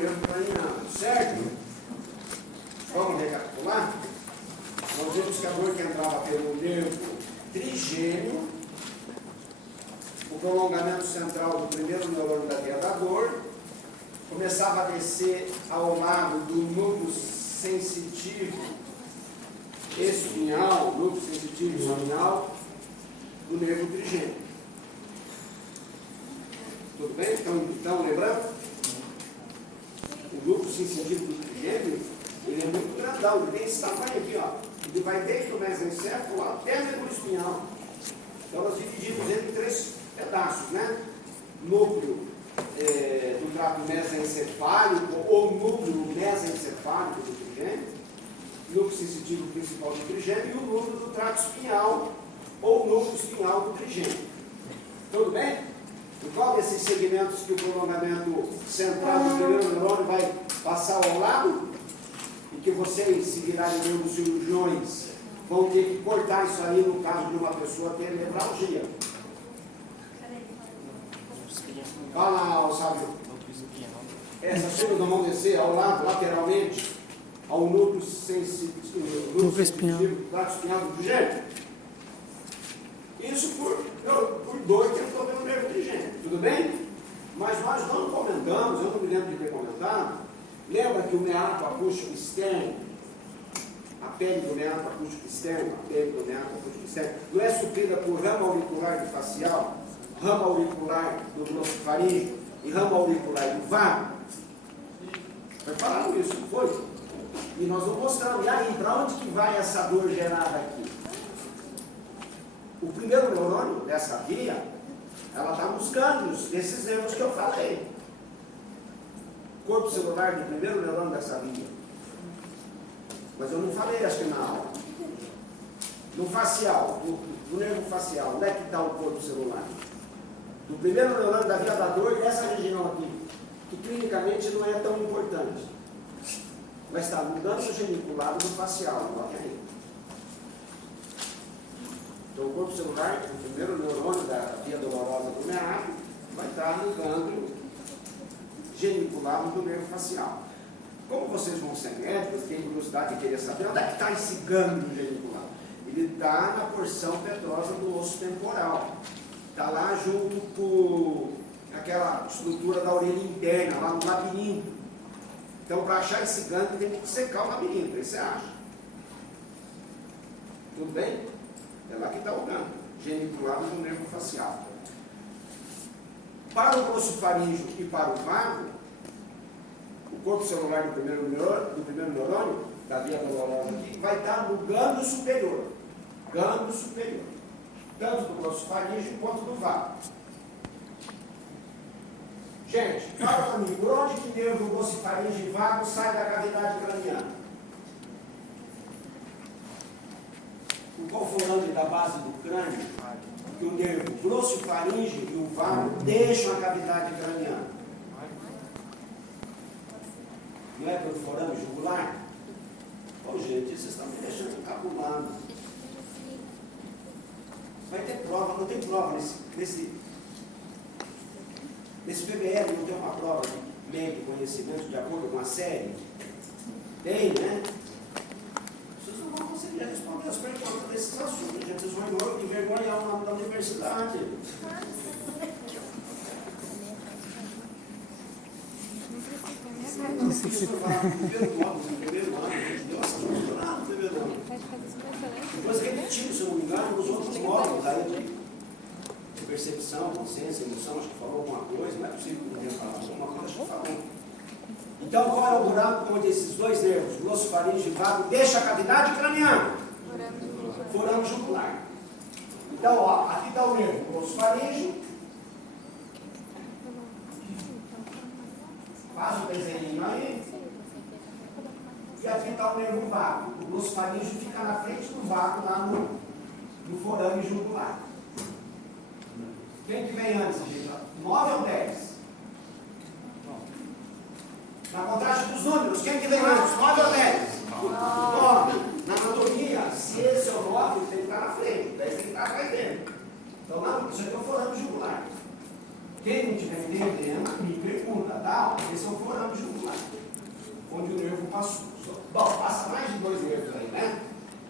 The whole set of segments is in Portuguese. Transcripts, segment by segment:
nervo craniano, certo? Vamos recapitular? Nós vimos que a dor que entrava pelo nervo trigêmeo, o prolongamento central do primeiro neurônio da via da dor, começava a descer ao lado do núcleo sensitivo espinhal, núcleo sensitivo espinhal do nervo trigêmeo. Tudo bem? Então lembrando? O núcleo sensitivo do trigêmeo, ele é muito grandão, ele tem esse tamanho aqui, ó. Ele vai desde o mesencéfalo até o nervo espinhal. Então nós dividimos ele em 3 pedaços, né? Núcleo do trato mesencefálico ou núcleo mesencefálico do trigêmeo, núcleo sensitivo principal do trigêmeo e o núcleo do trato espinhal ou núcleo espinhal do trigêmeo. Tudo bem? E qual desses segmentos que o prolongamento central do primeiro neurônio vai passar ao lado? E que vocês, se virarem neurocirurgiões, vão ter que cortar isso aí no caso de uma pessoa ter nevralgia. Fala, Sábio. Essa súmula vão descer ao lado, lateralmente, ao núcleo sensitivo do trato espinhal do trigêmeo. Isso por dor que entrou pelo nervo trigêmeo. Tudo bem? Mas nós não comentamos, eu não me lembro de ter comentado. Lembra que o meato acústico externo, a pele do meato acústico externo, não é suprida por rama auricular e facial, rama auricular do glossofaríngeo e rama auricular do vago? Foi falado isso, não foi? E nós vamos mostrar. E aí, para onde que vai essa dor gerada aqui? O primeiro neurônio dessa via, ela está buscando esses nervos que eu falei. Corpo celular do primeiro neurônio dessa via. Mas eu não falei, acho que na aula. No facial, no nervo facial, onde é que está o corpo celular? Do primeiro neurônio da via da dor, essa região aqui, que clinicamente não é tão importante. Mas está no gancho geniculado do facial, olha aí. Então o corpo celular, o primeiro neurônio da via dolorosa do meato, vai estar no gânglio geniculado do nervo facial. Como vocês vão ser médicos, tem curiosidade de querer saber onde é que está esse gânglio geniculado? Ele está na porção petrosa do osso temporal. Está lá junto com aquela estrutura da orelha interna, lá no labirinto. Então, para achar esse gânglio, tem que secar o labirinto, aí você acha. Tudo bem? É lá que está o gânglio, geniculado do nervo facial. Para o glossofaríngeo e para o vago, o corpo celular do primeiro neurônio, da via dolorosa aqui, vai estar no gânglio superior. Gânglio superior. Tanto do glossofaríngeo quanto do vago. Gente, fala para mim, por onde que nervo glossofaríngeo e vago sai da cavidade craniana? Por qual forame da base do crânio que o nervo glossofaríngeo e o vago deixam a cavidade craniana? Não é pelo forame jugular? Ô gente, vocês estão me deixando encabulado. Vai ter prova, não tem prova nesse PBL, não tem uma prova de meio de conhecimento de acordo com a série? Tem, né? Vocês não vão conseguir responder as perguntas desses assuntos, gente. Vocês vão envergonhar o nome da universidade. Depois repetimos, se eu não me engano, nos outros módulos aí de percepção, consciência, emoção, acho que falou alguma coisa, não é possível que não tenha falado alguma coisa, acho que falou. Então, qual é o buraco onde esses dois nervos, glossofaríngeo e vago, deixa a cavidade craniana? Forame jugular. Então, ó, aqui está o nervo glossofaríngeo. Faz o desenho aí. E aqui está o nervo vago. O glossofaríngeo fica na frente do vago, lá no forame jugular. Quem que vem antes, gente? 9 ou 10? Na contagem dos números, quem que vem antes? 9 ou 10? 9. Na anatomia, se esse é o 9, tem que estar na frente, 10 tem que estar atrás dele. Então, não, isso aqui é o forame jugular. Quem não estiver entendendo, me pergunta, tá? Esse é o forame jugular. passou. Bom, passa mais de 2 nervos aí, né?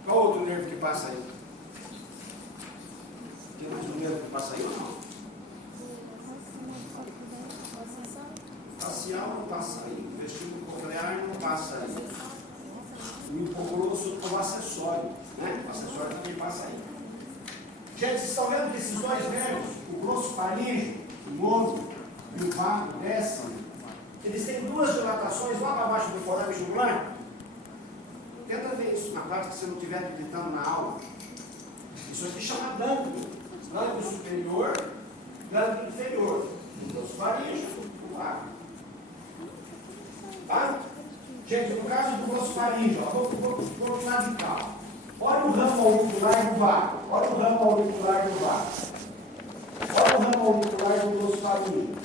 Qual outro nervo que passa aí? Tem mais um nervo que passa aí ou não? Facial não passa aí. Vestíbulo coclear não passa aí. E o hipogrosso é o acessório, né? O acessório também passa aí. Gente, vocês estão vendo que esses 2 nervos, o grosso faríngeo, o longo e o vago décimo, eles têm 2 dilatações lá para baixo do forame jugular? Tenta ver isso na prática se você não estiver acreditando na aula. Isso aqui chama gânglio. Gânglio superior, gânglio inferior. O grosso faríngeo, o vago. Tá? Gente, no caso do grosso faríngeo, vou lá de cá. Olha o ramo auricular do vago. Olha o ramo auricular do vago. Olha o ramo auricular do grosso faríngeo.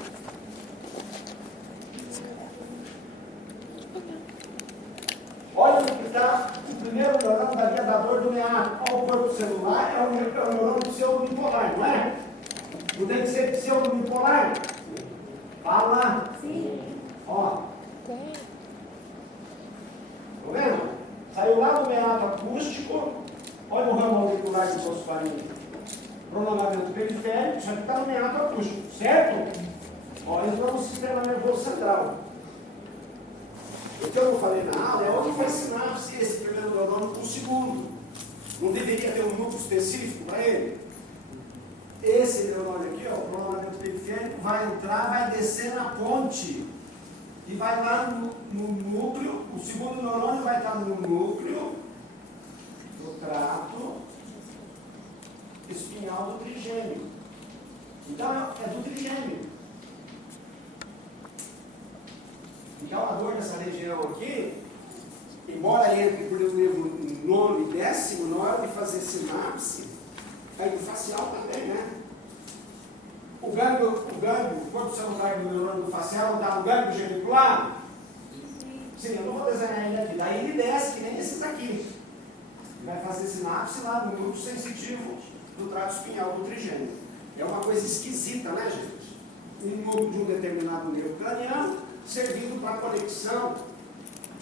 Olha o que está o primeiro neurônio da via da dor do meato. Olha o corpo celular, é o neurônio pseudo-bipolar, não é? Não tem que ser pseudo-bipolar? Fala. Sim. Ó. Tem. Tá vendo? Saiu lá do meato acústico. Olha o ramo auricular do grosso faríngeo. Prolongamento periférico, isso aqui está no meato acústico, certo? Olha, entrou no sistema nervoso central. O que eu não falei na aula é onde vai sinapse esse primeiro neurônio com o segundo. Não deveria ter um núcleo específico para ele? Esse neurônio aqui, ó, o prolongamento periférico, vai entrar, vai descer na ponte. E vai lá no núcleo, o segundo neurônio vai estar no núcleo do trato espinhal do trigêmeo. Então, é do trigêmeo. Então, a dor nessa região aqui, embora entre por exemplo nono e décimo, na hora de fazer sinapse, aí do facial também, né? O gânglio, o corpo celular do neurônio facial dá um gânglio genicular? Sim, eu não vou desenhar ele aqui. Daí ele desce, que nem esses aqui. Ele vai fazer sinapse lá no núcleo sensitivo do trato espinhal do trigêmeo. É uma coisa esquisita, né, gente? Um núcleo de um determinado nervo craniano servindo para a conexão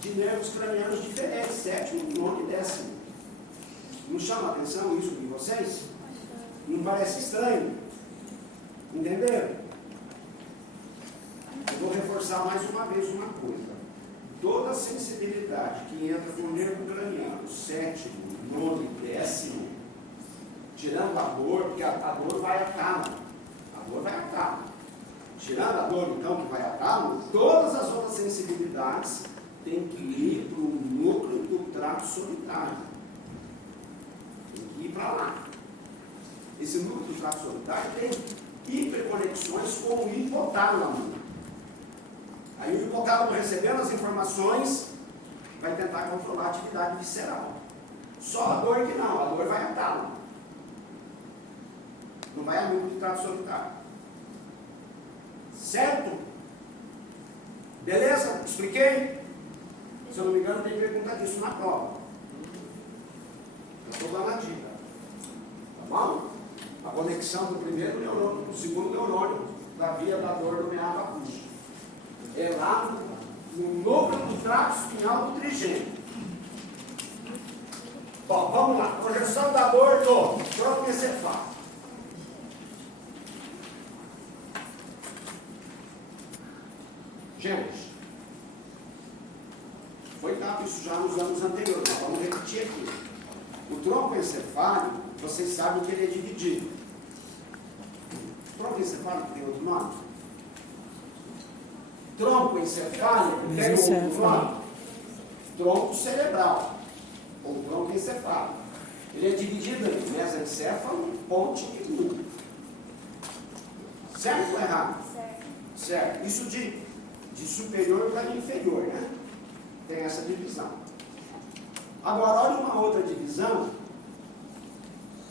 de nervos cranianos diferentes, sétimo, nono e décimo. Não chama a atenção isso de vocês? Não parece estranho? Entenderam? Eu vou reforçar mais uma vez uma coisa. Toda a sensibilidade que entra com o nervo craniano, sétimo, nono e décimo, tirando a dor, porque a dor vai a calo. A dor vai a calo. Tirando a dor, então, que vai a calo, todas as outras sensibilidades têm que ir para o núcleo do trato solitário. Tem que ir para lá. Esse núcleo do trato solitário tem hiperconexões com o hipotálamo. Aí o hipotálamo, recebendo as informações, vai tentar controlar a atividade visceral. Só a dor que não, a dor vai a tálamo. Não vai a núcleo do trato solitário. Certo? Beleza? Expliquei? Se eu não me engano, tem pergunta disso na prova. Eu estou dando a dica. Tá bom? A conexão do primeiro neurônio com o segundo neurônio da via da dor do meato acústico. É lá no núcleo do trato espinhal do trigêmeo. Bom, vamos lá. Projeção da dor do trocoencefálico. Gente, foi dado isso já nos anos anteriores, mas vamos repetir aqui. O tronco encefálico, vocês sabem que ele é dividido. O tronco encefálico tem outro nome? Tronco encefálico tem outro nome? Tronco cerebral, ou tronco encefálico. Ele é dividido em mesencéfalo, ponte e núcleo. Certo ou errado? Certo. Certo. Isso de superior para inferior, né? Tem essa divisão. Agora, olha uma outra divisão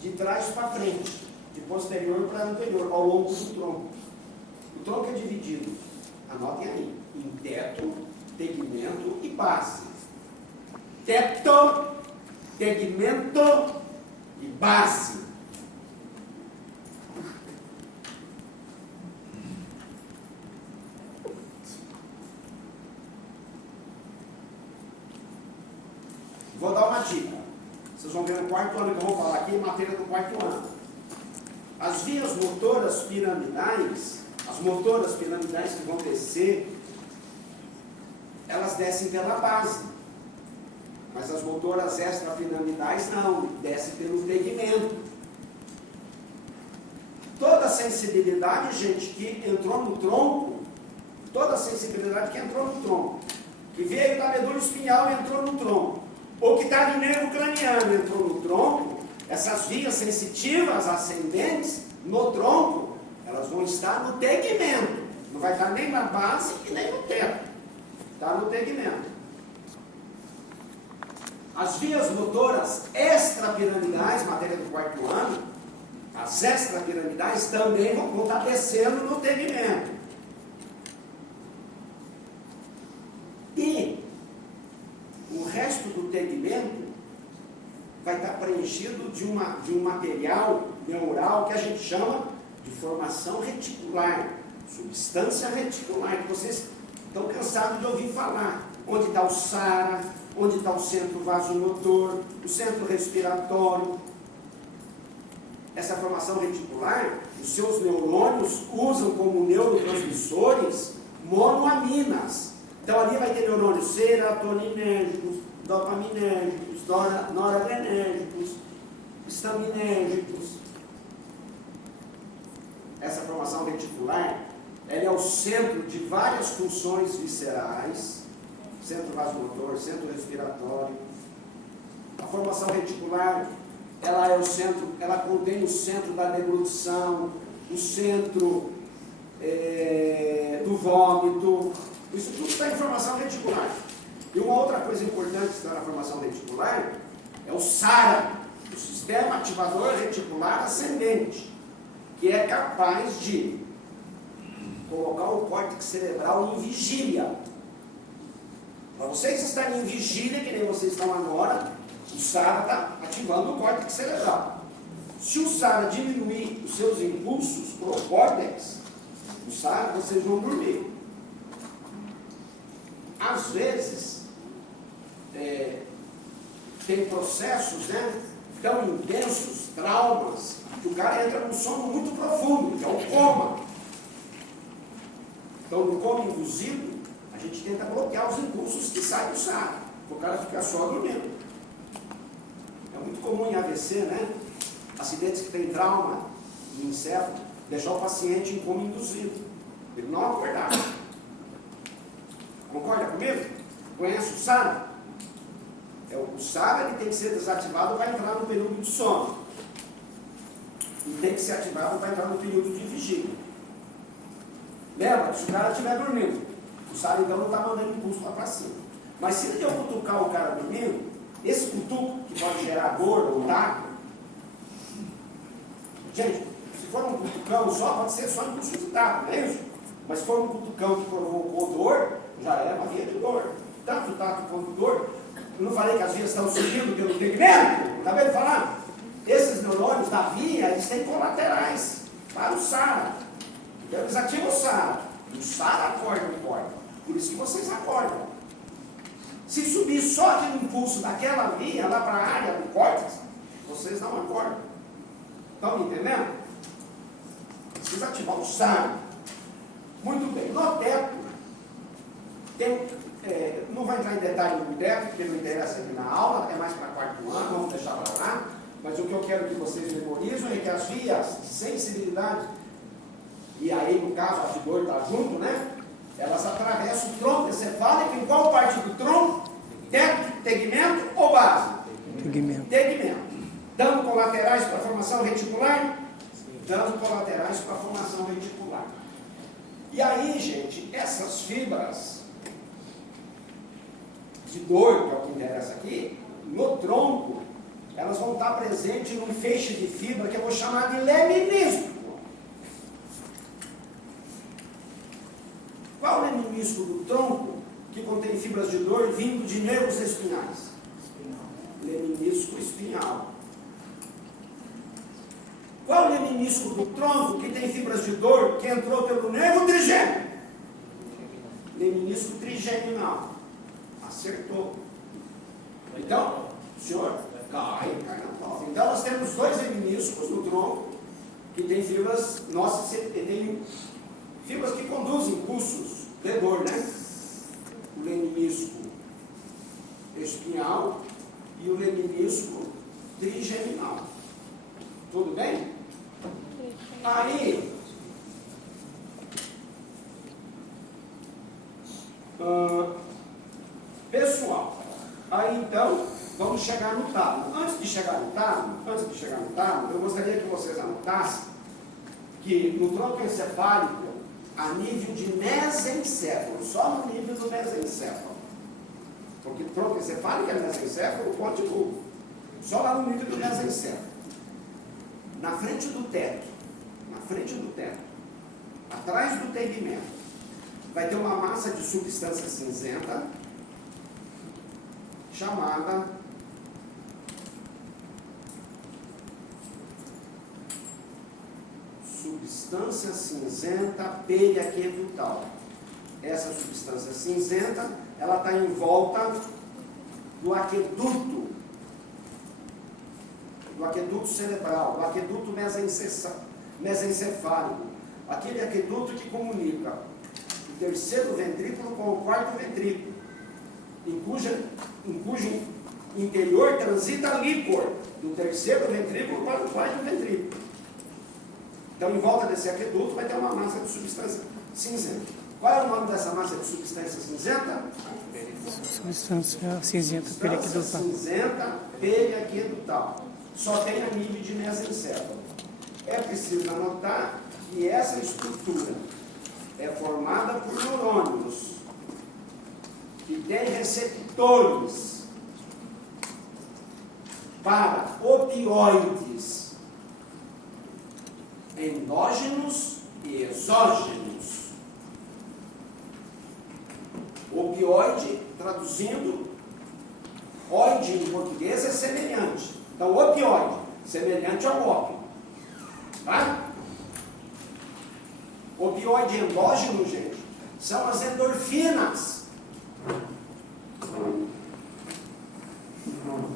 de trás para frente, de posterior para anterior, ao longo do tronco. O tronco é dividido, anotem aí, em teto, tegmento e base. Teto, tegmento e base. dica. Vocês vão ver no quarto ano que eu vou falar aqui, matéria do quarto ano. As vias motoras piramidais, as motoras piramidais que vão descer, elas descem pela base. Mas as motoras extrapiramidais não, descem pelo tegmento. Toda a sensibilidade, gente, que entrou no tronco, toda a sensibilidade que entrou no tronco, que veio da medula espinhal e entrou no tronco, ou que está no nervo craniano e entrou no tronco, essas vias sensitivas ascendentes no tronco, elas vão estar no tegmento. Não vai estar nem na base e nem no teto. Está no tegmento. As vias motoras extrapiramidais, matéria do quarto ano, as extrapiramidais também vão estar descendo no tegmento. E o resto do tegmento vai estar preenchido de um material neural que a gente chama de formação reticular, substância reticular, que vocês estão cansados de ouvir falar. Onde está o SARA, onde está o centro vasomotor, o centro respiratório. Essa formação reticular, os seus neurônios usam como neurotransmissores monoaminas. Então ali vai ter neurônios serotoninérgicos, dopaminérgicos, noradrenérgicos, estaminérgicos. Essa formação reticular, ela é o centro de várias funções viscerais, centro vasomotor, centro respiratório. A formação reticular, ela é o centro, ela contém o centro da deglutição, o centro do vômito. Isso tudo está em formação reticular. E uma outra coisa importante que está na formação reticular é o SARA, o Sistema Ativador Reticular Ascendente, que é capaz de colocar o córtex cerebral em vigília. Para vocês estarem em vigília, que nem vocês estão agora, o SARA está ativando o córtex cerebral. Se o SARA diminuir os seus impulsos para o córtex, o SARA, vocês vão dormir. Às vezes, tem processos, né, tão intensos, traumas, que o cara entra num sono muito profundo, que é o coma. Então, no coma induzido, a gente tenta bloquear os impulsos que saem do SARA, para o cara ficar só dormindo. É muito comum em AVC, né? Acidentes que tem trauma no encéfalo, deixar o paciente em coma induzido. Ele não acordar. Concorda comigo? Conhece o SARA? O SARA ele tem que ser desativado para entrar no período de sono. E tem que ser ativado para entrar no período de vigília. Lembra? Se o cara estiver dormindo, o SARA então não está mandando impulso lá para cima. Mas se eu cutucar o cara dormindo, esse cutuco que pode gerar dor ou taco, gente, se for um cutucão só, pode ser só impulso de taco, não é isso? Mas se for um cutucão que provocou dor, já é uma via de dor. Tanto tato quanto dor. Eu não falei que as vias estão subindo pelo tegmento? Está vendo falar? Esses neurônios da via, eles têm colaterais para o SARA. Então eles ativam o SARA. E o SARA acorda o córtex. Por isso que vocês acordam. Se subir só aquele impulso daquela via lá para a área do córtex, vocês não acordam. Estão me entendendo? Precisa ativar o SARA. Muito bem. No teto, não vai entrar em detalhe no teto, porque não interessa aqui na aula, é mais para quarto ano, vamos deixar para lá. Mas o que eu quero que vocês memorizem é que as vias de sensibilidade, e aí no caso a dor está junto, né? Elas atravessam o tronco encefálico. Em qual parte do tronco? Teto, tegmento ou base? Tegmento. Tegmento. Dando colaterais para a formação reticular? Dando colaterais para a formação reticular. E aí, gente, essas fibras de dor, que é o que interessa aqui, no tronco, elas vão estar presentes num feixe de fibra que eu vou chamar de leminisco. Qual o leminisco do tronco que contém fibras de dor vindo de nervos espinhais? Leminisco espinhal. Qual o leminisco do tronco que tem fibras de dor que entrou pelo nervo trigêmeo? Leminisco trigeminal. Acertou. Então, Senhor? Cai na prova. Então nós temos dois heminísculos no tronco que tem fibras, tem fibras que conduzem impulsos de dor, né? O leminisco espinhal e o leminisco trigeminal. Tudo bem? Aí, pessoal, aí então vamos chegar no tálamo. Antes de chegar no tálamo, eu gostaria que vocês anotassem que no tronco encefálico, a nível de mesencéfalo, só no nível do mesencéfalo, porque tronco encefálico é mesencéfalo, continua, só lá no nível do mesencéfalo, na frente do teto, atrás do tegmento, vai ter uma massa de substância cinzenta chamada substância cinzenta periaquedutal. Essa substância cinzenta, ela está em volta do aqueduto cerebral, do aqueduto mesencefálico, aquele aqueduto que comunica o terceiro ventrículo com o quarto ventrículo, em cujo interior transita líquor do terceiro ventrículo para o quarto ventrículo. Então, em volta desse aqueduto vai ter uma massa de substância cinzenta. Qual é o nome dessa massa de substância cinzenta? Substância cinzenta periaquedutal. Cinzenta periaquedutal. Só tem a nível de mesencéfalo. É preciso anotar que essa estrutura é formada por neurônios que têm receptores para opioides endógenos e exógenos. Opioide, traduzindo, oide em português é semelhante. Então, opioide, semelhante ao ópio. Tá? Opioide endógeno, gente, são as endorfinas.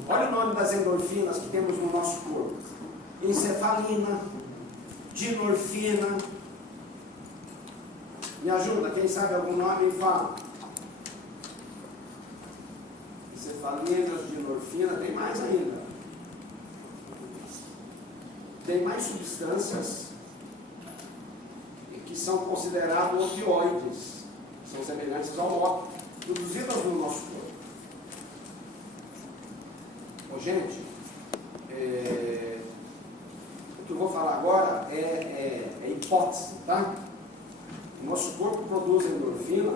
Olha o nome das endorfinas que temos no nosso corpo: encefalina, dinorfina. Me ajuda, quem sabe algum nome, fala. Encefalinas, dinorfina, tem mais ainda. Tem mais substâncias que são consideradas opioides, são semelhantes ao ópio, produzidas no nosso corpo. Ô, gente, o que eu vou falar agora é hipótese, tá? O nosso corpo produz endorfina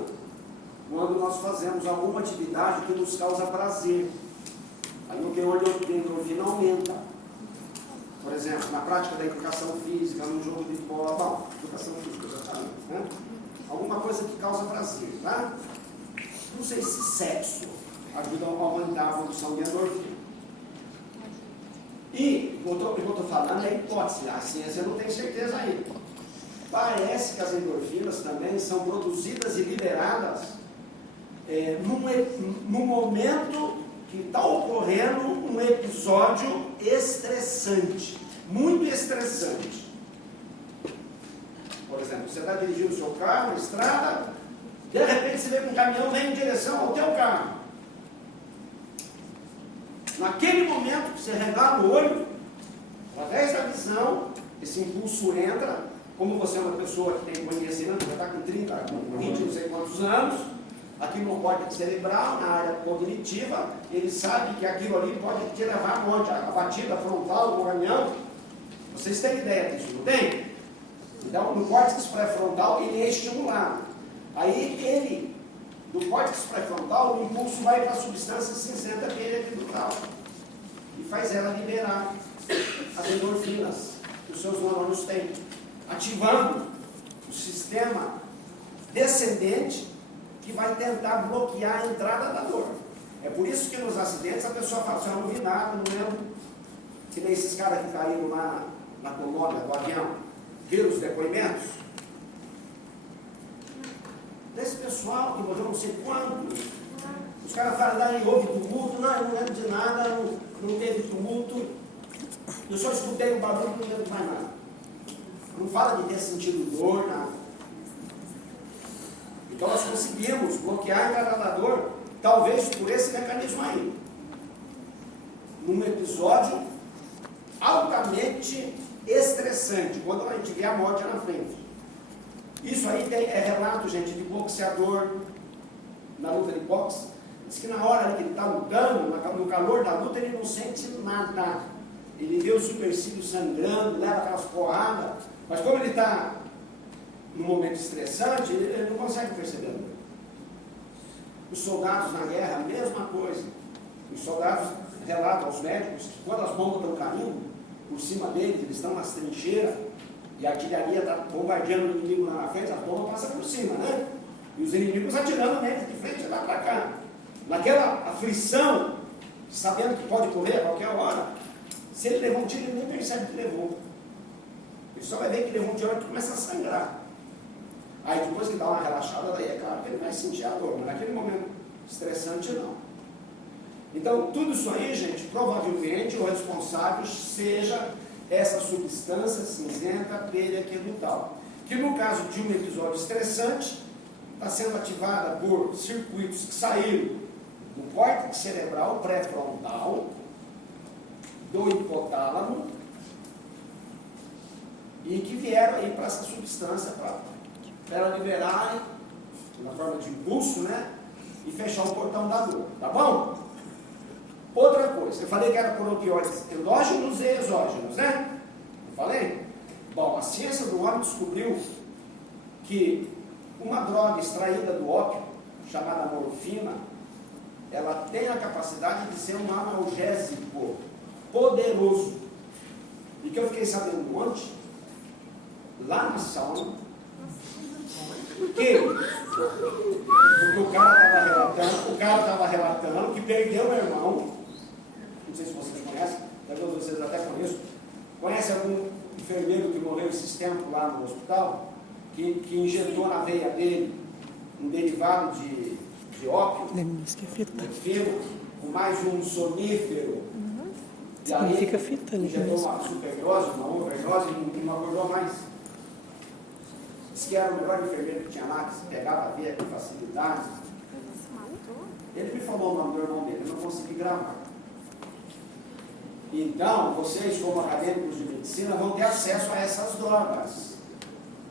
quando nós fazemos alguma atividade que nos causa prazer. Aí o teor de endorfina aumenta. Por exemplo, na prática da educação física, num jogo de bola, bom, educação física, exatamente, né? Alguma coisa que causa prazer, tá? Não sei se sexo ajuda a aumentar a produção de endorfina. E o que eu estou falando é hipótese, a ciência não tem certeza ainda. Parece que as endorfinas também são produzidas e liberadas num momento que está ocorrendo um episódio estressante, muito estressante. Por exemplo, você está dirigindo o seu carro na estrada, de repente você vê que um caminhão vem em direção ao teu carro. Naquele momento que você regala o olho, através da visão, esse impulso entra. Como você é uma pessoa que tem conhecimento, já está com 30, com 20, não sei quantos anos, aqui no córtex cerebral, na área cognitiva, ele sabe que aquilo ali pode te levar aonde? A batida frontal do caminhão. Vocês têm ideia disso, não tem? Então, no córtex pré-frontal, ele é estimulado. Aí, do córtex pré-frontal, o impulso vai para a substância cinzenta periaquedutal e faz ela liberar as endorfinas que os seus neurônios têm, ativando o sistema descendente que vai tentar bloquear a entrada da dor. É por isso que nos acidentes a pessoa fala assim: eu não vi nada, não lembro. Que nem esses caras que caíram lá na colônia do avião, viram os depoimentos? Desse pessoal que morreu não sei quantos, Os caras falam, daí houve tumulto, não, eu não lembro de nada, não teve tumulto, eu só escutei um barulho e não lembro de mais nada. Não fala de ter sentido dor, nada. Então nós conseguimos bloquear engarrafador, talvez por esse mecanismo aí. Num episódio altamente estressante, quando a gente vê a morte na frente. Isso aí é relato, gente, de boxeador na luta de boxe. Diz que na hora que ele está lutando, no calor da luta, ele não sente nada. Ele vê o supercílio sangrando, leva aquelas porradas, mas como ele está num momento estressante, ele não consegue perceber. Os soldados na guerra, a mesma coisa. Os soldados relatam aos médicos que quando as bombas estão caindo por cima deles, eles estão nas trincheiras e a artilharia está bombardeando o inimigo lá na frente, as bombas passam por cima, né? E os inimigos atirando neles de frente lá para cá. Naquela aflição, sabendo que pode correr a qualquer hora, se ele levou um tiro, ele nem percebe que levou. Ele só vai ver que levou um tiro e começa a sangrar. Aí depois que dá uma relaxada, daí é claro que ele vai sentir a dor, mas naquele momento estressante não. Então, tudo isso aí, gente, provavelmente o responsável seja essa substância cinzenta periaquedutal, que no caso de um episódio estressante, está sendo ativada por circuitos que saíram do córtex cerebral pré-frontal, do hipotálamo, e que vieram aí para essa substância para ela liberar na forma de impulso, né? E fechar o portão da dor, tá bom? Outra coisa, eu falei que era por opioides endógenos e exógenos, né? Eu falei? Bom, a ciência do homem descobriu que uma droga extraída do ópio, chamada morfina, ela tem a capacidade de ser um analgésico poderoso. E que eu fiquei sabendo ontem, lá na sauna, porque o cara estava relatando que perdeu meu irmão, não sei se vocês conhecem, talvez vocês até conhecem algum enfermeiro que morreu esses tempos lá no hospital, que injetou na veia dele um derivado de ópio, morfina, com mais um sonífero, e aí fica fita, injetou uma superdose, uma overdose e não acordou mais. Diz que era o melhor enfermeiro que tinha lá, que se pegava a veia com facilidade. Ele me falou o nome do irmão dele, eu não consegui gravar. Então, vocês, como acadêmicos de medicina, vão ter acesso a essas drogas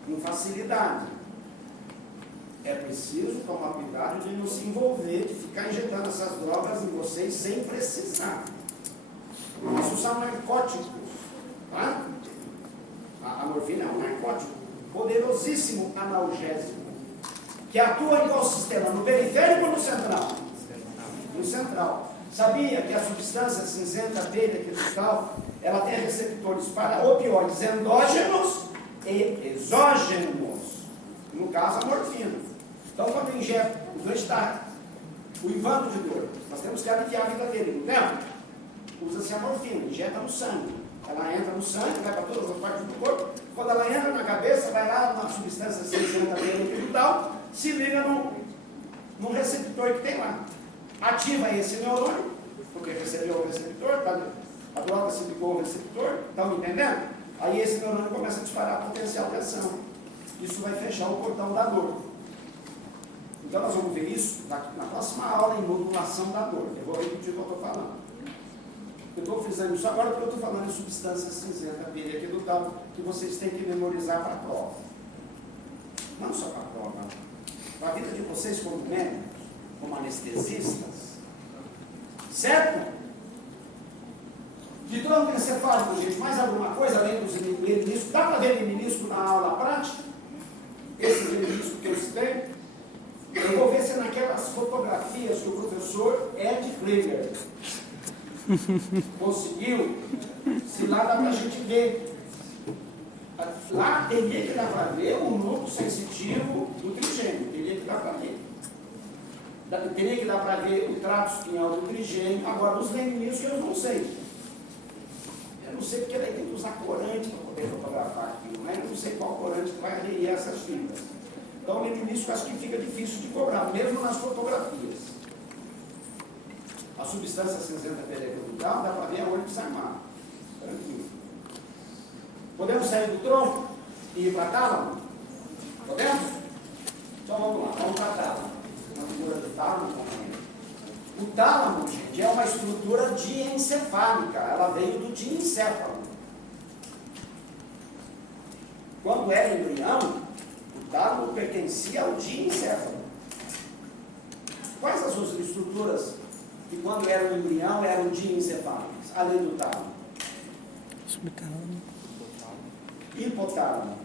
com facilidade. É preciso tomar cuidado de não se envolver, de ficar injetando essas drogas em vocês sem precisar. Isso são narcóticos, tá? A morfina é um narcótico poderosíssimo analgésico, que atua em qual sistema? No periférico ou no central? No central. Sabia que a substância cinzenta periaquedutal, ela tem receptores para opioides endógenos e exógenos, no caso a morfina. Então quando injeta, o doente está uivando de dor, nós temos que aliviar a vida dele, não é? Usa-se a morfina, injeta no sangue. Ela entra no sangue, vai para todas as partes do corpo. Quando ela entra na cabeça, vai lá na substância cinzenta periaquedutal, se liga num receptor que tem lá. Ativa esse neurônio, porque recebeu o receptor, a droga se ligou ao receptor, estão entendendo? Aí esse neurônio começa a disparar potencial de ação. Isso vai fechar o portão da dor. Então nós vamos ver isso na próxima aula em modulação da dor. Eu vou repetir o que eu estou falando. Eu estou frisando isso agora porque eu estou falando de substância cinzenta periaquedutal que vocês têm que memorizar para a prova. Não só para a prova, para a vida de vocês como médicos, como anestesistas. Certo? De tronco encefálico, gente, mais alguma coisa além dos meniscos? Dá para ver menisco na aula prática? Esse menisco que eu citei? Eu vou ver se é naquelas fotografias que o professor Ed Krieger conseguiu, se lá dá para a gente ver. Lá teria que dar para ver o núcleo sensitivo do trigêmeo, teria que dar para ver. Teria que dar para ver o trato espinhal do trigêmeo. Agora, os meniscos eu não sei. Eu não sei porque daí tem que usar corante para poder fotografar aquilo, né? Eu não sei qual corante que vai aderir a essas fitas. Então, o menisco acho que fica difícil de cobrar, mesmo nas fotografias. substância cinzenta pereca do tálamo, dá para ver a olho que sai armado. Tranquilo. Podemos sair do tronco e ir para tálamo? Podemos? Então vamos lá, vamos para tálamo. Uma figura do tálamo, companheiro. O tálamo, gente, é uma estrutura diencefálica. Ela veio do diencéfalo. Quando era embrião, o tálamo pertencia ao diencéfalo. Quais as suas estruturas que quando eram embrião eram diencefálicas, além do tálamo? Subtálamo. Hipotálamo,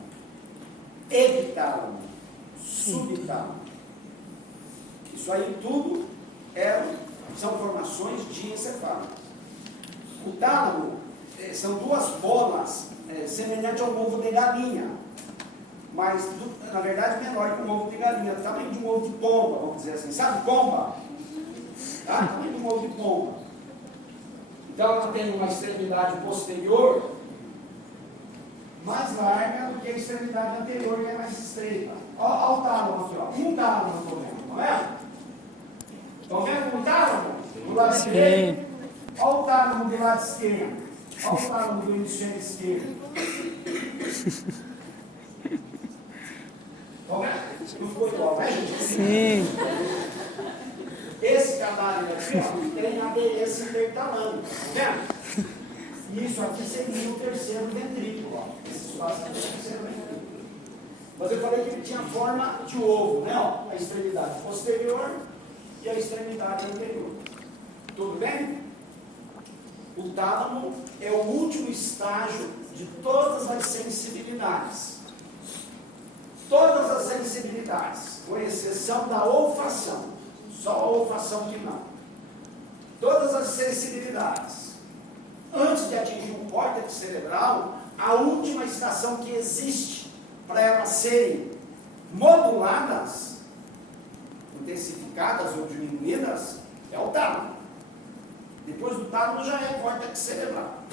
epitálamo, subtálamo. Isso aí tudo são formações diencefálicas. O tálamo são duas bolas semelhantes ao ovo de galinha, mas na verdade menor que um ovo de galinha, do tamanho de um ovo de pomba, vamos dizer assim. Sabe pomba? Tá? Do tamanho de um ovo de pomba. Então ela tem uma extremidade posterior mais larga do que a extremidade anterior, que é mais estreita. Olha o tálamo aqui, ó. Um tálamo, estou vendo, não é? Estão vendo um tálamo? Do lado direito? Olha o tálamo do lado esquerdo. Olha o tálamo do hemisfério esquerdo. Estão vendo? Não ficou igual, né, gente? Sim. Esse cadáver aqui, ó, tem ABS intertalâmico. Está vendo? Isso aqui seria o terceiro ventrículo, ó. Esse espaço aqui é o terceiro ventrículo. Mas eu falei que ele tinha forma de ovo, né? Ó, a extremidade posterior e a extremidade anterior. Tudo bem? O tálamo é o último estágio de todas as sensibilidades. Todas as sensibilidades, com exceção da olfação. Só a olfação que não. Todas as sensibilidades. Antes de atingir o córtex cerebral, a última estação que existe para elas serem moduladas, intensificadas ou diminuídas, é o tálamo. Depois do tálamo já é córtex cerebral.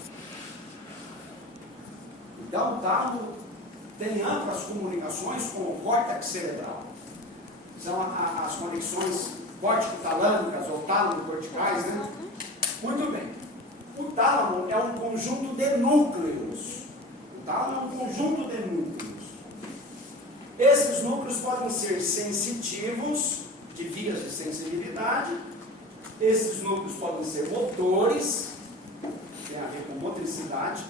Então o tálamo tem amplas comunicações com o córtex cerebral. São as conexões córtico-talâmicas ou tálamo-corticais, né? Muito bem. O tálamo é um conjunto de núcleos. O tálamo é um conjunto de núcleos. Esses núcleos podem ser sensitivos, de vias de sensibilidade. Esses núcleos podem ser motores, tem a ver com motricidade.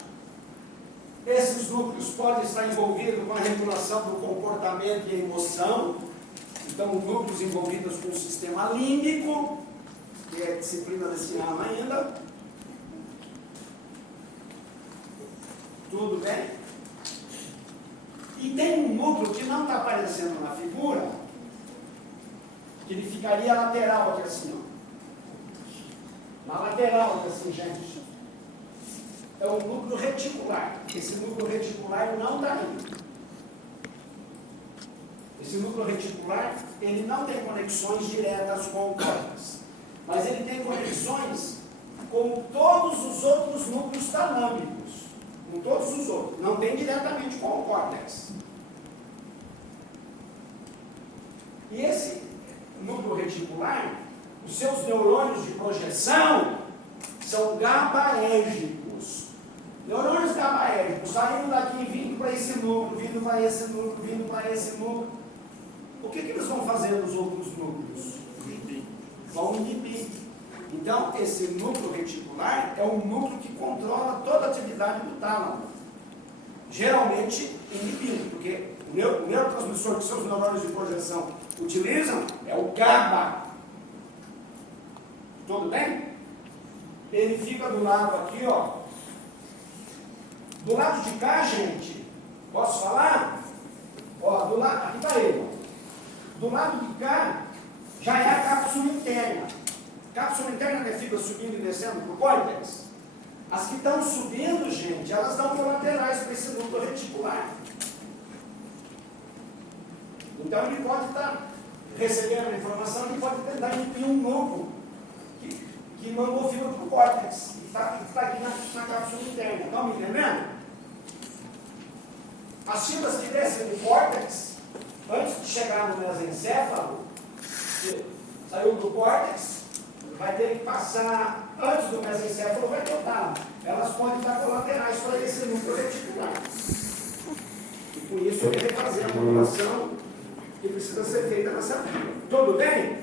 Esses núcleos podem estar envolvidos com a regulação do comportamento e emoção. Então, núcleos envolvidos com o sistema límbico, que é a disciplina desse ano ainda. Tudo bem? E tem um núcleo que não está aparecendo na figura, que ele ficaria lateral aqui assim, ó. Na lateral aqui assim, gente. É o núcleo reticular. Esse núcleo reticular não está aí. Esse núcleo reticular, ele não tem conexões diretas com o córtex, mas ele tem conexões com todos os outros núcleos talâmicos. Com todos os outros, não tem diretamente com o córtex. E esse núcleo reticular, os seus neurônios de projeção são GABAérgicos. Neurônios GABAérgicos saindo daqui, vindo para esse núcleo, vindo para esse núcleo, vindo para esse núcleo. O que eles vão fazer nos outros núcleos? Vão inibir. Então, esse núcleo reticular é o núcleo que controla toda a atividade do tálamo. Geralmente inibido, porque o neurotransmissor que seus neurônios de projeção utilizam é o GABA. Tudo bem? Ele fica do lado aqui, ó. Do lado de cá, gente, posso falar? Ó, do lado, aqui está ele. Ó. Do lado de cá já é a cápsula interna. Cápsula interna é fibra subindo e descendo para o córtex. As que estão subindo, gente, elas dão colaterais para esse núcleo reticular. Então ele pode estar recebendo a informação, ele pode tentar inibir um núcleo que mandou fibra para o córtex, que está aqui na cápsula interna. Estão me entendendo? As fibras que descem do córtex, antes de chegar no mesencéfalo, saiu do córtex, vai ter que passar, antes do mesencéfalo, vai ter o tálamo. Elas podem estar colaterais para esse núcleo reticular. E com isso ele vai fazer a modulação que precisa ser feita nessa via. Tudo bem?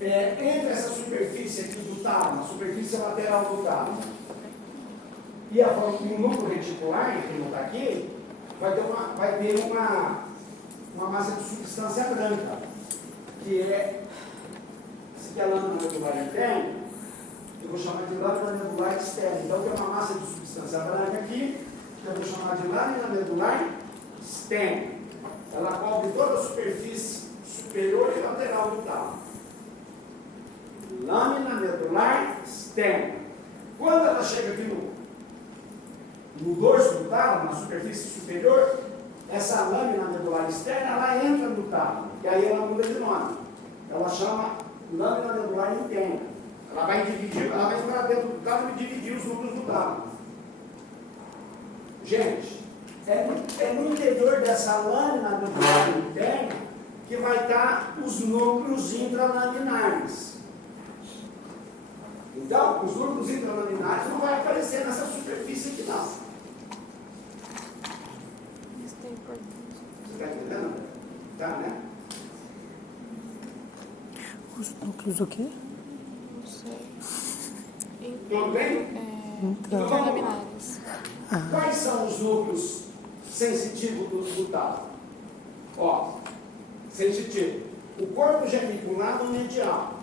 Entre essa superfície aqui do tálamo, a superfície lateral do tálamo, e o núcleo reticular, que não está aqui, vai ter uma massa de substância branca, que é, se é a lâmina medular interna, eu vou chamar de lâmina medular externa. Então tem uma massa de substância branca aqui, que eu vou chamar de lâmina medular externa. Ela cobre toda a superfície superior e lateral do tálamo. Lâmina medular externa. Quando ela chega aqui no dorso do tálamo, na superfície superior, essa lâmina medular externa, ela entra no tálamo, e aí ela muda de nome. Ela chama lâmina medular interna. Ela vai entrar dentro do tálamo e dividir os núcleos do tálamo. Gente, é no interior dessa lâmina medular interna que vai estar os núcleos intralaminares. Então, os núcleos intralaminares não vão aparecer nessa superfície aqui, não. Você está entendendo? Tá, né? Os núcleos do quê? Não sei. Tudo bem? Então. Intralaminares. Quais são os núcleos sensitivos do tálamo? Ó, sensitivo. O corpo geniculado medial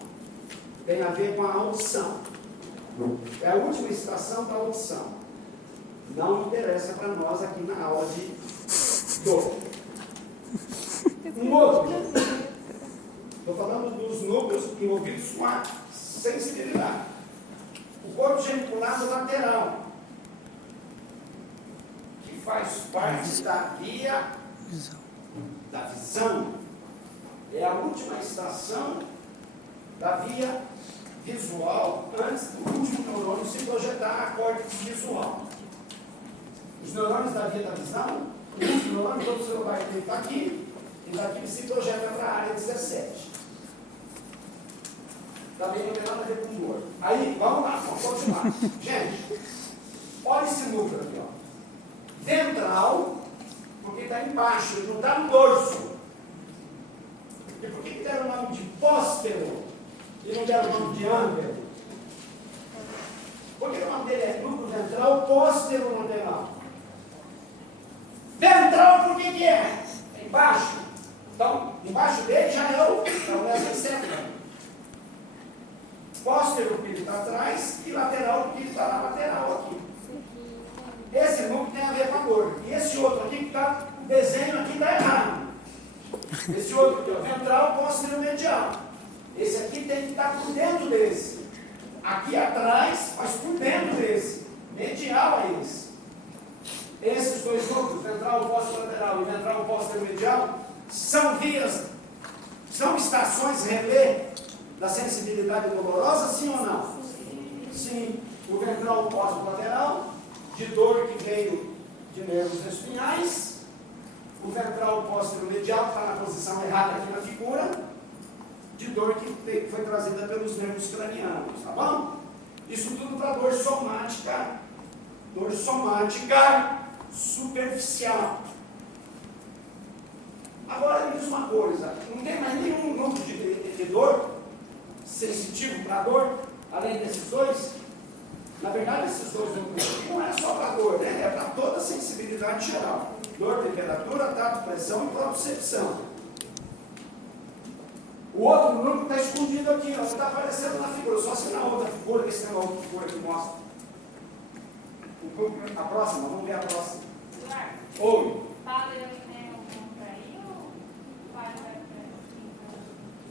tem a ver com a audição. É a última estação da audição. Não interessa para nós aqui na aula de dor. Um outro. Estou falando dos núcleos envolvidos com a sensibilidade. O corpo geniculado lateral, que faz parte da via da visão, é a última estação da via visual antes do último neurônio se projetar a córtex visual. Os neurônios da via da visão, o último neurônio, todo o celular que está aqui, e daqui se projeta para a área 17. Também não tem nada a ver com dor. Aí, vamos lá, vamos continuar. Gente, olha esse núcleo aqui, ó. Ventral, porque está embaixo, ele não está no dorso. E por que deram o nome de póstero e não deram o nome de âmbero? Porque o nome dele é núcleo ventral, póstero lateral. Ventral, por que é? É embaixo. Então, embaixo dele já é o mesencéfalo. Póstero, porque ele está atrás, e lateral, porque ele está na lateral aqui. Esse núcleo tem a ver com a dor. E esse outro aqui, que está, o desenho aqui está errado. Esse outro aqui, ó, ventral, póstero, medial. Esse aqui tem que estar por dentro desse. Aqui atrás, mas por dentro desse. Medial é esse. Esses dois núcleos, ventral, póstero, lateral e ventral, póstero, medial, são vias, são estações relé da sensibilidade dolorosa, sim ou não? Sim. O ventral póstero-lateral, de dor que veio de nervos espinhais. O ventral póstero-medial, que está na posição errada aqui na figura, de dor que foi trazida pelos nervos cranianos, tá bom? Isso tudo para dor somática superficial. Agora me diz uma coisa, não tem mais nenhum núcleo de dor sensitivo para dor, além desses dois? Na verdade, esses dois núcleos não é só para dor, né? É para toda a sensibilidade geral. Dor, temperatura, tato, pressão e propriocepção. O outro núcleo está escondido aqui, ó, não está aparecendo na figura, só se na outra figura, que tem uma outra figura que mostra. A próxima, vamos ver a próxima. Oi.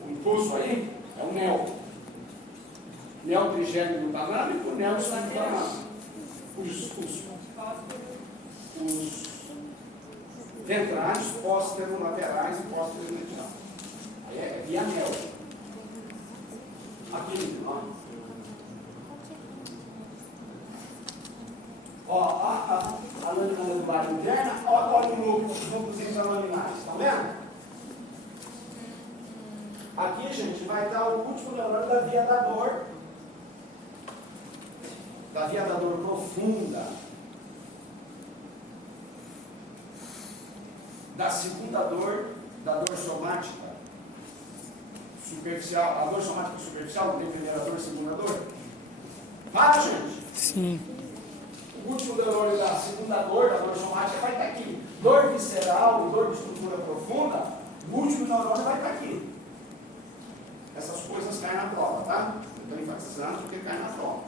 O impulso aí é o neo. Neo trigêmeo talámico, neo subtalámico. Os ventrais, póstero-laterais e póstero-medial. Aí é via neo. Aqui, ó. Ó, a lâmina medular interna, olha o núcleo, os núcleos intralaminares, está vendo? Aqui, gente, vai vai estar o último neurônio da via da dor profunda, da segunda dor, da dor somática superficial. A dor somática superficial não tem primeira dor, segunda dor? Fala, gente. Sim. O último neurônio da segunda dor, da dor somática, vai estar aqui. Dor visceral, dor de estrutura profunda, o último neurônio vai estar aqui. Essas coisas caem na prova, tá? Estou enfatizando porque cai na prova.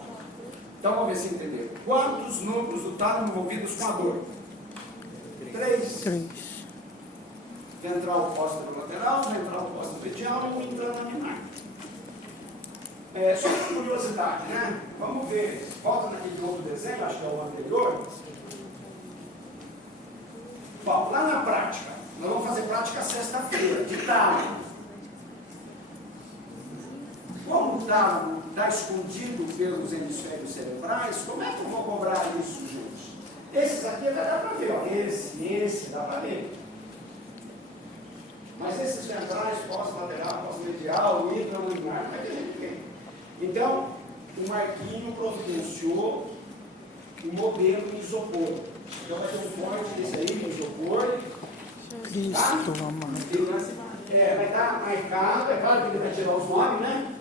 Então vamos ver se entender. Quantos núcleos do tálamo envolvidos com a dor? 3. Ventral posterolateral, ventral posteromedial e intramaminar. Só uma curiosidade, né? Vamos ver. Volta naquele outro desenho, acho que é o anterior. Bom, lá na prática, nós vamos fazer prática sexta-feira, de tálamo. Como o tálamo está escondido pelos hemisférios cerebrais, como é que eu vou cobrar isso, gente? Esses aqui dá para ver, ó. Esse, dá para ver. Mas esses ventrais, pós-lateral, pós-medial, intramaminar, não é que a gente tem. Então, o Marquinho providenciou o modelo em isopor. Então vai ter um corte desse aí, em isopor. Cristo amado. Vai estar marcado, é claro que ele vai tirar os nomes, né?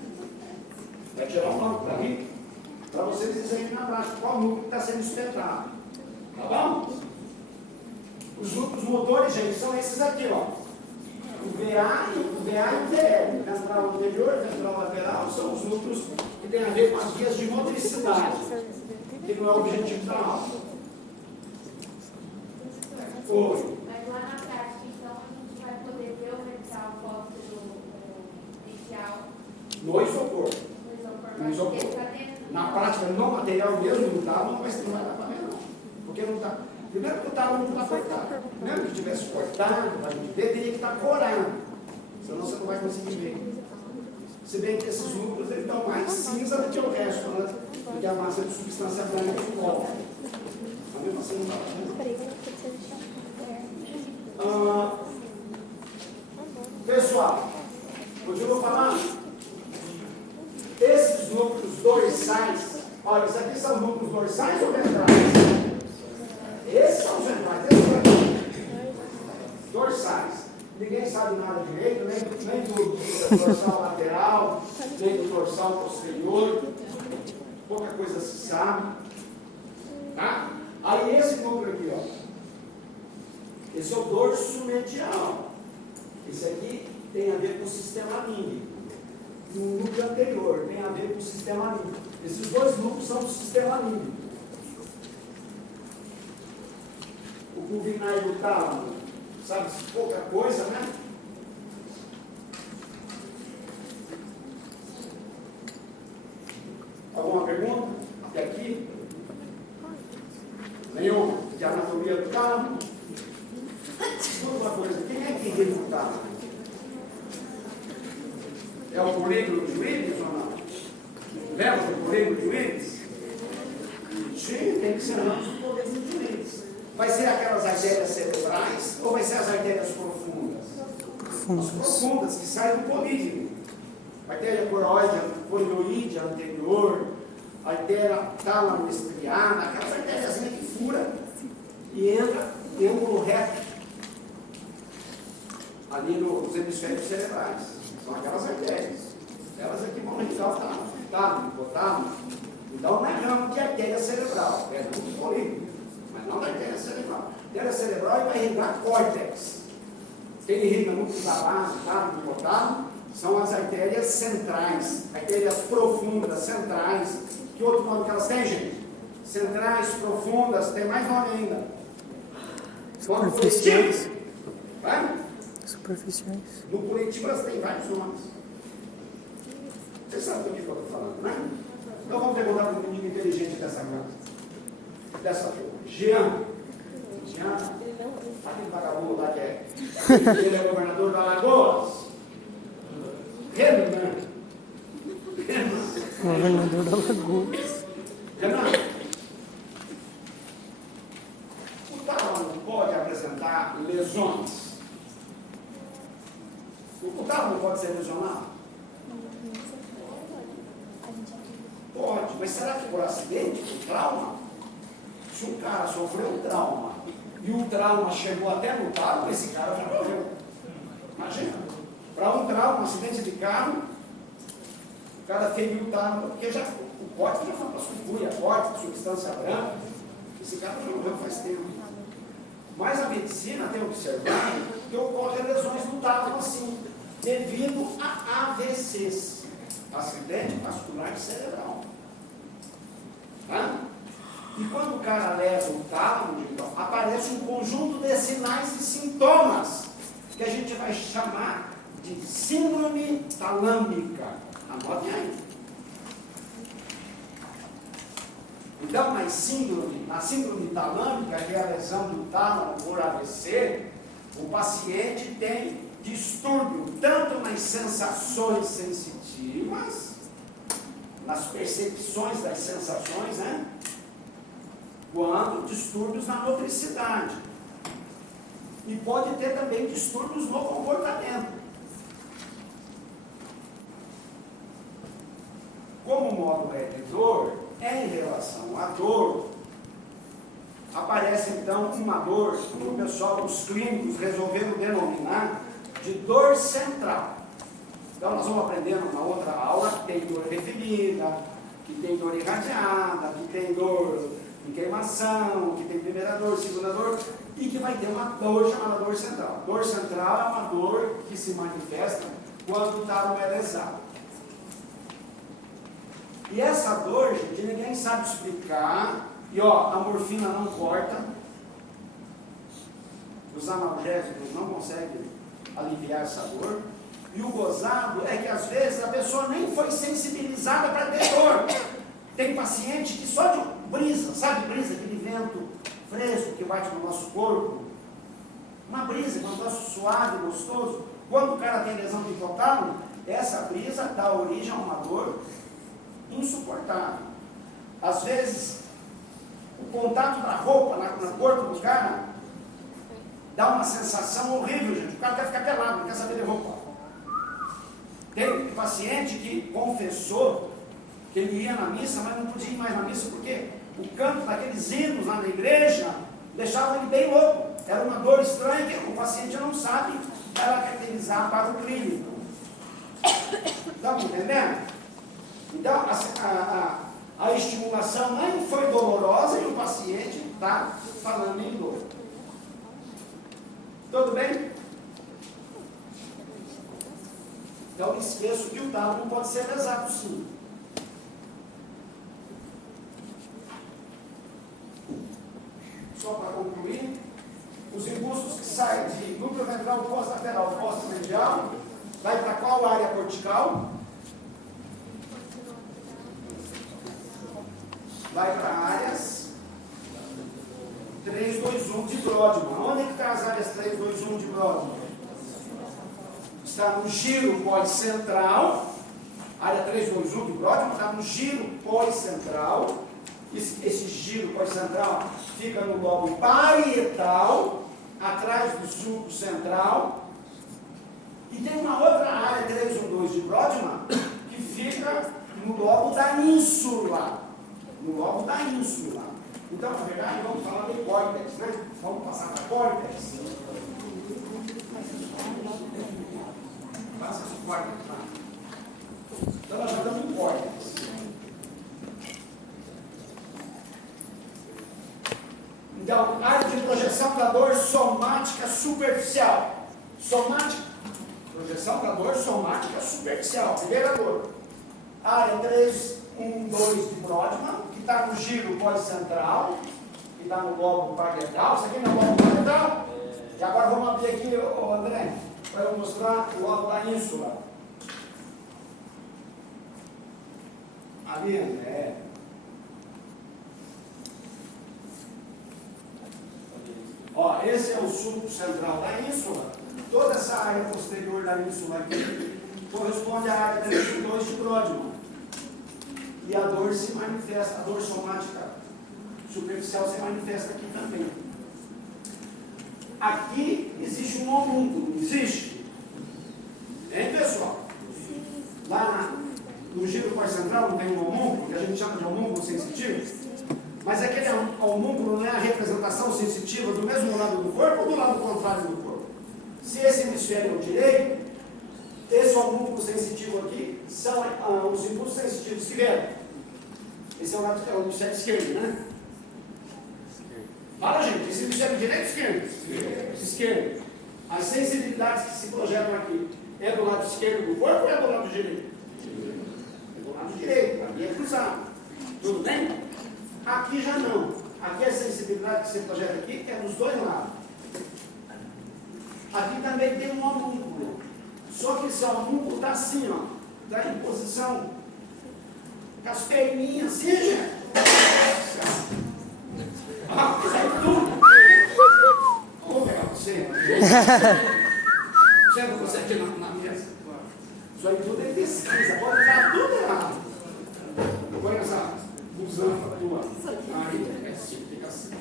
Vai tirar o nome para mim, para vocês dizerem na prática qual núcleo está sendo espetado. Tá bom? Os núcleos motores, gente, são esses aqui, ó. O VA e o TL, ventral anterior, ventral lateral, são os núcleos que têm a ver com as vias de motricidade, que não é o objetivo da aula. Oi. Mas lá na prática, então, a gente vai poder ver o ventral medial No isopor. no isopor. Na prática, no material mesmo, no talo, não vai dar para ver, não. Porque não está. Primeiro que o talo não está cortado. Mesmo que estivesse cortado, para a gente ver, teria que estar corado. Senão você não vai conseguir ver. Se bem que esses núcleos eles estão mais cinza do que o resto, né? Do que a massa de substância branca que volta. Mas mesmo assim não está vendo. Pessoal, continuo falando. Esses núcleos dorsais, olha, isso aqui são núcleos dorsais ou ventrais? Esses são os ventrais, esses são os dorsais. Ninguém sabe nada direito, nem do dorsal lateral, nem do dorsal posterior. Pouca coisa se sabe. Tá? Aí esse núcleo aqui, ó. Esse é o dorso medial. Esse aqui tem a ver com o sistema límbico. E o núcleo anterior tem a ver com o sistema límbico. Esses dois núcleos são do sistema límbico. O pulvinar do tálamo, sabe, pouca coisa, né? Alguma pergunta? Até aqui? Nenhuma? De anatomia do tálamo? Escuta uma coisa, quem é que entende o tálamo? É o polígono de Willis ou não? Lembra do polígono de Willis? Sim, tem que ser antes do polígono de Willis. Vai ser aquelas artérias cerebrais ou vai ser as artérias profundas? As profundas, que saem do polígono. Artéria coroide anterior, artéria tálamo estriada, aquelas artérias que fura e entra em ângulo reto ali nos hemisférios cerebrais. São aquelas artérias. Elas aqui vão ligar o tálamo, hipotálamo. Então não é ramo de artéria cerebral, é ramo de polígono, mas não da artéria cerebral. A artéria cerebral vai irrigar córtex. Quem irriga núcleo da base, tálamo, hipotálamo, são as artérias centrais, artérias profundas, centrais. Que outro nome que elas têm, gente? Centrais, profundas, tem mais nome ainda. Superficiais. Vai? Superficiais. No coletivo elas têm vários nomes. Você sabe do que eu estou falando, né? Então vamos perguntar para um menino inteligente dessa casa. Dessa turma. Jean, aquele vagabundo lá que é. Ele é governador da Alagoas. Renan. Governador da Alagoas. Renan. O tálamo pode apresentar lesões. O tálamo pode ser lesionado? mas será que por acidente, por trauma? Se um cara sofreu um trauma e o trauma chegou até no talo, esse cara já morreu. Imagina, para um trauma, um acidente de carro, o cara feriu o talo, porque já, o corte já foi para a sulfúria, corte, substância branca, esse cara já morreu faz tempo. Mas a medicina tem observado que ocorrem lesões no tálamo assim, devido a AVCs, acidente vascular cerebral. Tá? E quando o cara lesa o tálamo, então, aparece um conjunto de sinais e sintomas que a gente vai chamar de síndrome talâmica. Anotem aí. Então, na síndrome talâmica, que é a lesão do tálamo por AVC, o paciente tem distúrbio tanto nas sensações sensitivas, nas percepções das sensações, né? Quanto distúrbios na motricidade. E pode ter também distúrbios no comportamento. Como o modo é de dor, em relação à dor, aparece então uma dor que o pessoal, os clínicos, resolveram denominar de dor central. Então nós vamos aprendendo na outra aula que tem dor referida, que tem dor irradiada, que tem dor em queimação, que tem primeira dor, segunda dor, e que vai ter uma dor chamada dor central. Dor central é uma dor que se manifesta quando o tálamo é lesado. E essa dor, gente, ninguém sabe explicar. E ó, a morfina não corta. Os analgésicos não conseguem aliviar essa dor. E o gozado é que às vezes a pessoa nem foi sensibilizada para ter dor. Tem paciente que só de brisa, sabe brisa, aquele vento fresco que bate no nosso corpo, uma brisa, um negócio suave, gostoso, quando o cara tem lesão de hipotálamo, essa brisa dá origem a uma dor insuportável. Às vezes, o contato da roupa no corpo do cara dá uma sensação horrível, gente. O cara quer ficar pelado, não quer saber de roupa. Tem um paciente que confessou que ele ia na missa, mas não podia ir mais na missa porque o canto daqueles hinos lá na igreja deixava ele bem louco. Era uma dor estranha que o paciente não sabe caracterizar para o clínico. Estão entendendo? Então, a estimulação nem foi dolorosa e o paciente está falando em dor. Tudo bem? Então, esqueço que o tálamo pode ser lesado, sim. Só para concluir, os impulsos que saem de núcleo ventral pós-lateral, pós-medial, vai para qual área cortical? Vai para áreas 3, 2, 1 de Brodmann. Onde é que está as áreas 3, 2, 1 de Brodmann? Está no giro pós-central. Área 3, 2, 1 de Brodmann está no giro pós-central. Esse giro pós-central fica no lobo parietal, atrás do sulco central. E tem uma outra área 3, 1, 2 de Brodmann que fica no lobo da ínsula. No lobo da ínsula. Então, na verdade, vamos falar de córtex, né? Vamos passar para córtex. Passa esse córtex lá. Então, nós já estamos em córtex. Então, área de projeção da dor somática superficial. Somática. Projeção da dor somática superficial. Primeira dor. Área 3, 1, 2 de Brodmann, que está no giro pós-central, que está no lobo parietal. Isso aqui não é o lobo parietal? E agora vamos abrir aqui, André, para eu mostrar o lobo da ínsula. Ali, André. Ó, esse é o sulco central da ínsula. Toda essa área posterior da ínsula aqui corresponde à área 32 de Brodmann. E a dor se manifesta, a dor somática superficial se manifesta aqui também. Aqui existe um homúnculo, existe? Hein, pessoal? Lá no giro central não tem um homúnculo, que a gente chama de homúnculo sensitivo? Mas aquele homúnculo não é a representação sensitiva do mesmo lado do corpo ou do lado contrário do corpo? Se esse hemisfério é o direito, esse homúnculo sensitivo aqui são os impulsos sensitivos que vieram. Esse é o hemisfério esquerdo, né? Fala, gente, esse hemisfério direito ou esquerdo? Esquerdo. As sensibilidades que se projetam aqui é do lado esquerdo do corpo ou é do lado direito? É do lado direito, aqui é cruzado. Tudo bem? Aqui já não. Aqui a sensibilidade que se projeta aqui é dos dois lados. Aqui também tem um homúnculo. Só que esse homúnculo está assim, ó. Está em posição com as perninhas assim, gente. Ah, sai tudo. Vou pegar você. Chega você aqui na mesa. Isso aí tudo é pesquisa. Pode estar tudo errado. Põe essa busanfa tua. Aí, é assim, fica assim.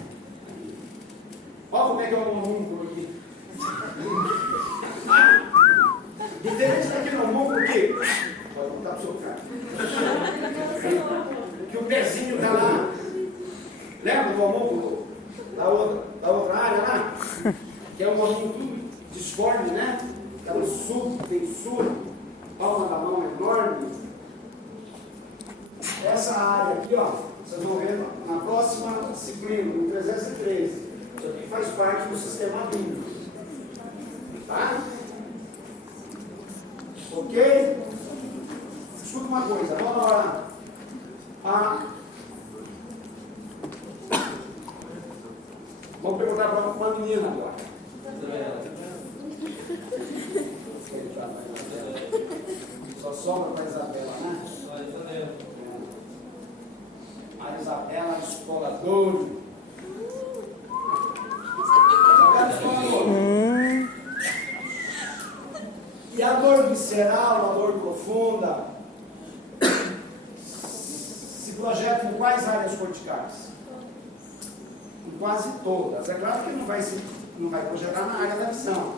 Olha como é que é o homúnculo aqui. Diferente daquele homúnculo aqui. Pode botar para o seu cara. Que o pezinho está lá. Lembra do homúnculo da outra área lá? Que é um homúnculo disforme, né? É o sul, tem sul, palma da mão enorme. Essa área aqui, ó, vocês vão ver na próxima disciplina, no 313. Isso aqui faz parte do sistema límbico. Tá? Ok? Escuta uma coisa, vamos lá. Vamos perguntar para uma menina agora. Só sobra para a Isabela, né? A Isabela escola doido. Isabela escola doido. E a dor visceral, a dor profunda, se projeta em quais áreas corticais? Em quase todas. É claro que não vai projetar na área da visão,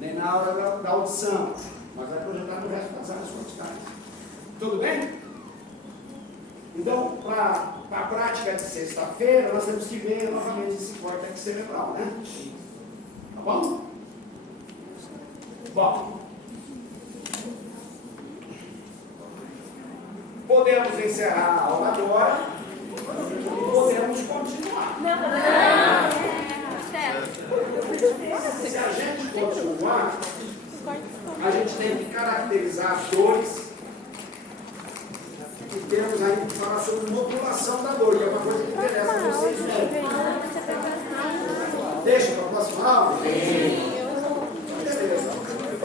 nem na área da audição, mas vai projetar no resto das áreas corticais. Tudo bem? Então, para a prática de sexta-feira, nós temos que ver novamente esse córtex cerebral, né? Tá bom? Bom. Podemos encerrar a aula agora e podemos continuar. Se a gente continuar, a gente tem que caracterizar as dores e temos aí que falar sobre modulação da dor, que é uma coisa que interessa a vocês mesmo. Deixa para a próxima aula?